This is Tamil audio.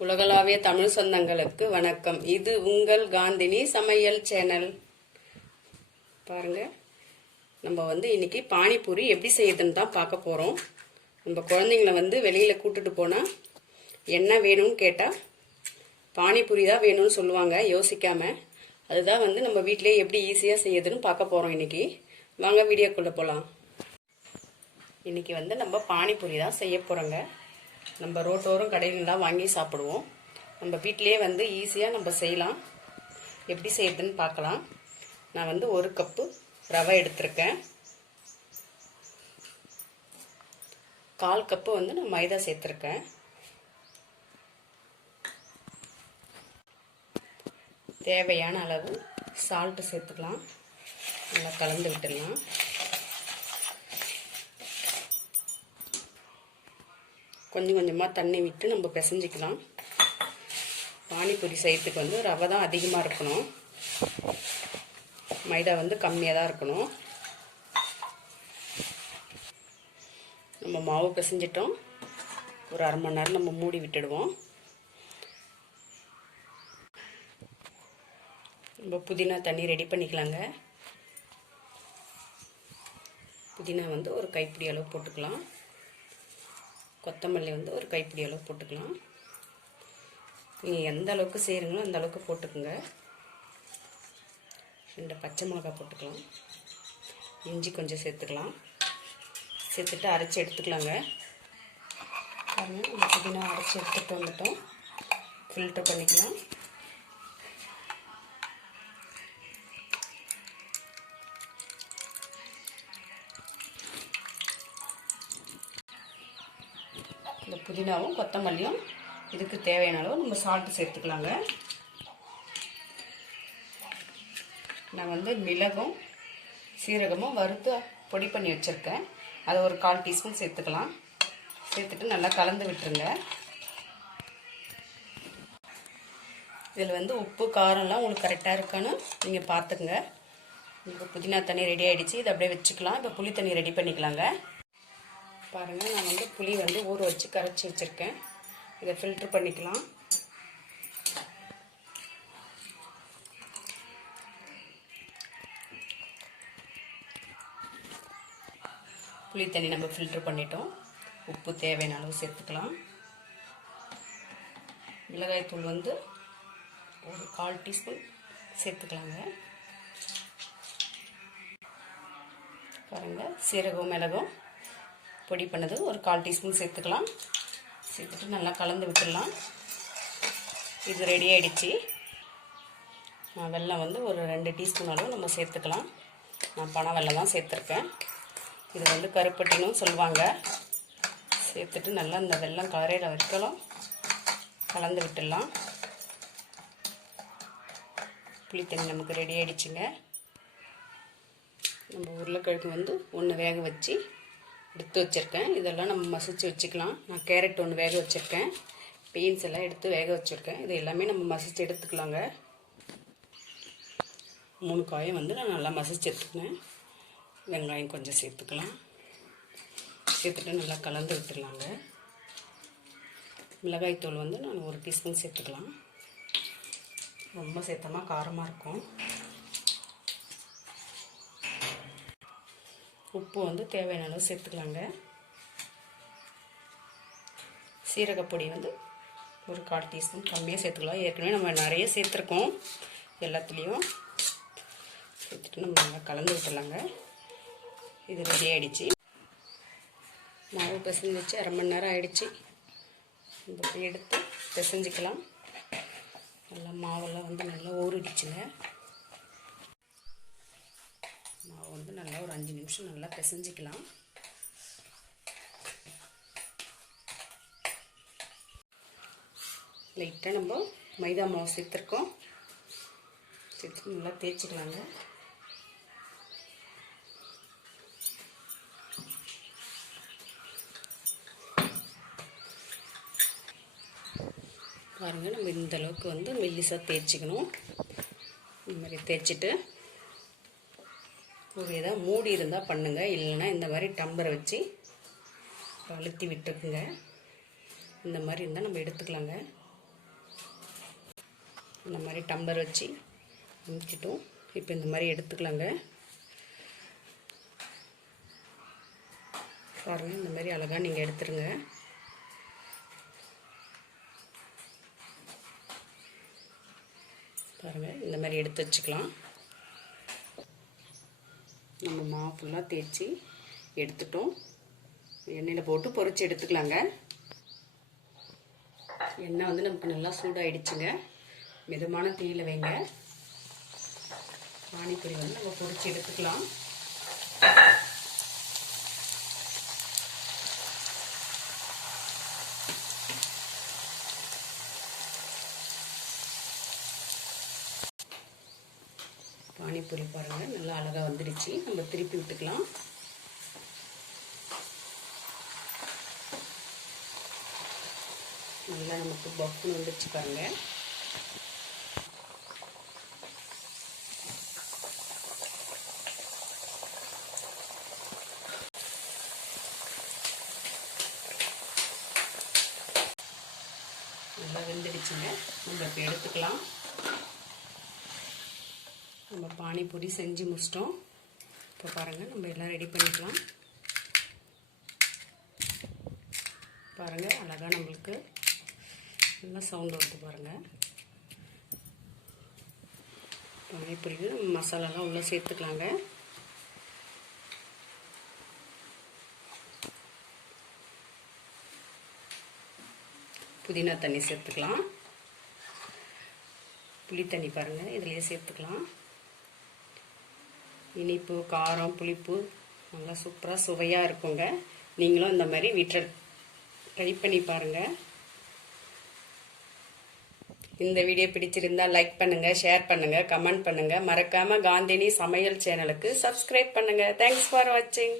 உலகளாவிய தமிழ் சொந்தங்களுக்கு வணக்கம். இது உங்கள் காந்தினி சமையல் சேனல். பாருங்க, நம்ம இன்னைக்கு பானிபூரி எப்படி செய்யுதுன்னு தான் பார்க்க போறோம். நம்ம குழந்தைங்கள வெளியில கூட்டிட்டு போனா என்ன வேணும்னு கேட்டா பானிபூரி தான் வேணும்னு சொல்லுவாங்க யோசிக்காம. அதுதான் நம்ம வீட்டிலேயே எப்படி ஈஸியா செய்யுதுன்னு பார்க்க போறோம் இன்னைக்கு. வாங்க வீடியோக்குள்ள போலாம். இன்னைக்கு நம்ம பானிபூரி தான் செய்ய போறோங்க. நம்ம ரோட்டோரம் கடையிலாம் வாங்கி சாப்பிடுவோம். நம்ம வீட்டிலேயே ஈஸியாக நம்ம செய்யலாம். எப்படி செய்யறதுன்னு பார்க்கலாம். நான் 1 கப்பு ரவை எடுத்திருக்கேன். 1/4 கப்பு நான் மைதா சேர்த்துருக்கேன். தேவையான அளவு சால்ட்டு சேர்த்துக்கலாம். நல்லா கலந்து விட்டுடலாம். கொஞ்சம் கொஞ்சமாக தண்ணி விட்டு நம்ம பிசைஞ்சிக்கலாம். பானிபூரி செய்யறதுக்கு ரவை தான் அதிகமாக இருக்கணும், மைதா கம்மியாக தான் இருக்கணும். நம்ம மாவு பிசைஞ்சிட்டோம். ஒரு 1/2 மணி நேரம் நம்ம மூடி விட்டுடுவோம். நம்ம புதினா தண்ணி ரெடி பண்ணிக்கலாங்க. புதினா ஒரு கைப்பிடி அளவு போட்டுக்கலாம். கொத்தமல்லி ஒரு கைப்பிடி அளவு போட்டுக்கலாம். நீங்கள் எந்த அளவுக்கு செய்கிறீங்களோ அந்த அளவுக்கு போட்டுக்குங்க. 2 பச்சை மிளகாய் போட்டுக்கலாம். இஞ்சி கொஞ்சம் சேர்த்துக்கலாம். சேர்த்துட்டு அரைச்சி எடுத்துக்கலாங்க. பாருங்கள், புதினா அரைச்சி எடுத்துகிட்டு வந்துட்டோம். ஃபில்டர் பண்ணிக்கலாம். இந்த புதினாவும் கொத்தமல்லியும் இதுக்கு தேவையான அளவு நம்ம சால்ட்டு சேர்த்துக்கலாங்க. நான் மிளகும் சீரகமும் வறுத்து பொடி பண்ணி வச்சுருக்கேன். அதை ஒரு 1/4 டீஸ்பூன் சேர்த்துக்கலாம். சேர்த்துட்டு நல்லா கலந்து விட்டுருங்க. இதில் உப்பு காரம்லாம் உங்களுக்கு கரெக்டாக இருக்கான்னு நீங்கள் பார்த்துக்குங்க. இப்போ புதினா தண்ணி ரெடி ஆகிடுச்சு. இதை அப்படியே வச்சுக்கலாம். இப்போ புளி தண்ணி ரெடி பண்ணிக்கலாங்க. பாருங்கள், நான் புளி ஊற வச்சு கரைச்சி வச்சுருக்கேன். இதை ஃபில்ட்ரு பண்ணிக்கலாம். புளி தண்ணி நம்ம ஃபில்ட்ரு பண்ணிட்டோம். உப்பு தேவையான அளவு சேர்த்துக்கலாம். மிளகாய்த்தூள் ஒரு 1/4 டீஸ்பூன் சேர்த்துக்கலாங்க. பாருங்கள், சீரகம் மிளகும் பொடி பண்ணது ஒரு 1/4 டீஸ்பூன் சேர்த்துக்கலாம். சேர்த்துட்டு நல்லா கலந்து விட்டுடலாம். இது ரெடி ஆகிடுச்சு. வெல்லம் ஒரு 2 டீஸ்பூன் அளவு நம்ம சேர்த்துக்கலாம். நான் பனை வெல்லம் தான் சேர்த்துருக்கேன். இது கருப்பட்டினும் சொல்லுவாங்க. சேர்த்துட்டு நல்லா இந்த வெல்லம் கரையிற வரைக்கும் கலந்து விட்டுடலாம். புளித்தண்ணி நமக்கு ரெடி ஆகிடுச்சுங்க. நம்ம உருளைக்கிழங்கு 1 வேக வச்சு எடுத்து வச்சுருக்கேன். இதெல்லாம் நம்ம மசிச்சு வச்சுக்கலாம். நான் கேரட் 1 வேக வச்சுருக்கேன். பீன்ஸ் எல்லாம் எடுத்து வேக வச்சுருக்கேன். இது எல்லாமே நம்ம மசிச்சு எடுத்துக்கலாங்க. 3 காயும் நான் நல்லா மசிச்சு எடுத்துக்கினேன். வெங்காயம் கொஞ்சம் சேர்த்துக்கலாம். சேர்த்துட்டு நல்லா கலந்து விட்டுடலாங்க. மிளகாய்த்தூள் நான் 1 டீஸ்பூன் சேர்த்துக்கலாம். ரொம்ப சேர்த்தமா காரமாக இருக்கும். உப்பு தேவையான அளவு சேர்த்துக்கலாங்க. சீரகப்பொடி ஒரு 1/4 டீஸ்பூன் கம்மியாக சேர்த்துக்கலாம். ஏற்கனவே நம்ம நிறைய சேர்த்துருக்கோம். எல்லாத்துலேயும் சேர்த்துட்டு நம்ம நல்லா கலந்து விட்டுலாங்க. இது ரெடி ஆகிடுச்சு. மாவு பிசைஞ்சு வச்சு 1/2 மணி நேரம் ஆகிடுச்சு. இந்த எடுத்து பிசைஞ்சிக்கலாம். நல்லா மாவெல்லாம் நல்லா ஊறிடுச்சுங்க. மாவு நல்லா ஒரு 5 நிமிஷம் நல்லா பிசைஞ்சிக்கலாம். லைட்டாக நம்ம மைதா மாவு சேர்த்துருக்கோம். சேர்த்து நல்லா தேய்ச்சிக்கலாங்க. பாருங்கள், நம்ம இந்த அளவுக்கு மெல்லிசாக தேய்ச்சிக்கணும். இந்த மாதிரி தேய்ச்சிட்டு ஒரு இதாக மூடி இருந்தால் பண்ணுங்கள். இல்லைன்னா இந்த மாதிரி டம்பரை வச்சு அழுத்தி விட்டுருக்குங்க. இந்த மாதிரி இருந்தால் நம்ம எடுத்துக்கலாங்க. இந்த மாதிரி டம்ளர் வச்சு ஊற்றிட்டோம். இப்போ இந்த மாதிரி எடுத்துக்கலாங்க. பாருங்கள், இந்த மாதிரி அழகாக நீங்கள் எடுத்துருங்க. பாருங்கள், இந்த மாதிரி எடுத்து வச்சுக்கலாம். நம்ம மாவு ஃபுல்லாக தேய்ச்சி எடுத்துட்டோம். எண்ணெயில் போட்டு பொரிச்சு எடுத்துக்கலாங்க. எண்ணெய் வந்து நமக்கு நல்லா சூடாகிடுச்சுங்க. மிதமான தீயில வைங்க. பானிபூரி வந்து நம்ம பொரிச்சு எடுத்துக்கலாம். பானிபூரி பாருங்கள், நல்லா அழகாக வந்துடுச்சு. நம்ம திருப்பி விட்டுக்கலாம். நல்லா நமக்கு பஃப்னு வந்துடுச்சு பாருங்கள். நல்லா வெந்துடுச்சுங்க. நம்ம இப்போ எடுத்துக்கலாம். நம்ம பானிபூரி செஞ்சு முடிச்சிட்டோம். இப்போ பாருங்கள், நம்ம எல்லாம் ரெடி பண்ணிக்கலாம். பாருங்கள், அழகாக நம்மளுக்கு நல்லா சவுண்ட் வருது பாருங்கள். பானிபூரிக்கு மசாலாலாம் உள்ளே சேர்த்துக்கலாங்க. புதினா தண்ணி சேர்த்துக்கலாம். புளி தண்ணி பாருங்கள், இதிலேயே சேர்த்துக்கலாம். இனிப்பு, காரம், புளிப்பு நல்லா சூப்பராக சுவையாக இருக்குங்க. நீங்களும் இந்த மாதிரி வீட்டில் ட்ரை பண்ணி பாருங்கள். இந்த வீடியோ பிடிச்சிருந்தா லைக் பண்ணுங்கள், ஷேர் பண்ணுங்கள், கமெண்ட் பண்ணுங்கள். மறக்காமல் காந்தினி சமையல் சேனலுக்கு சப்ஸ்கிரைப் பண்ணுங்கள். தேங்க்ஸ் ஃபார் வாட்சிங்.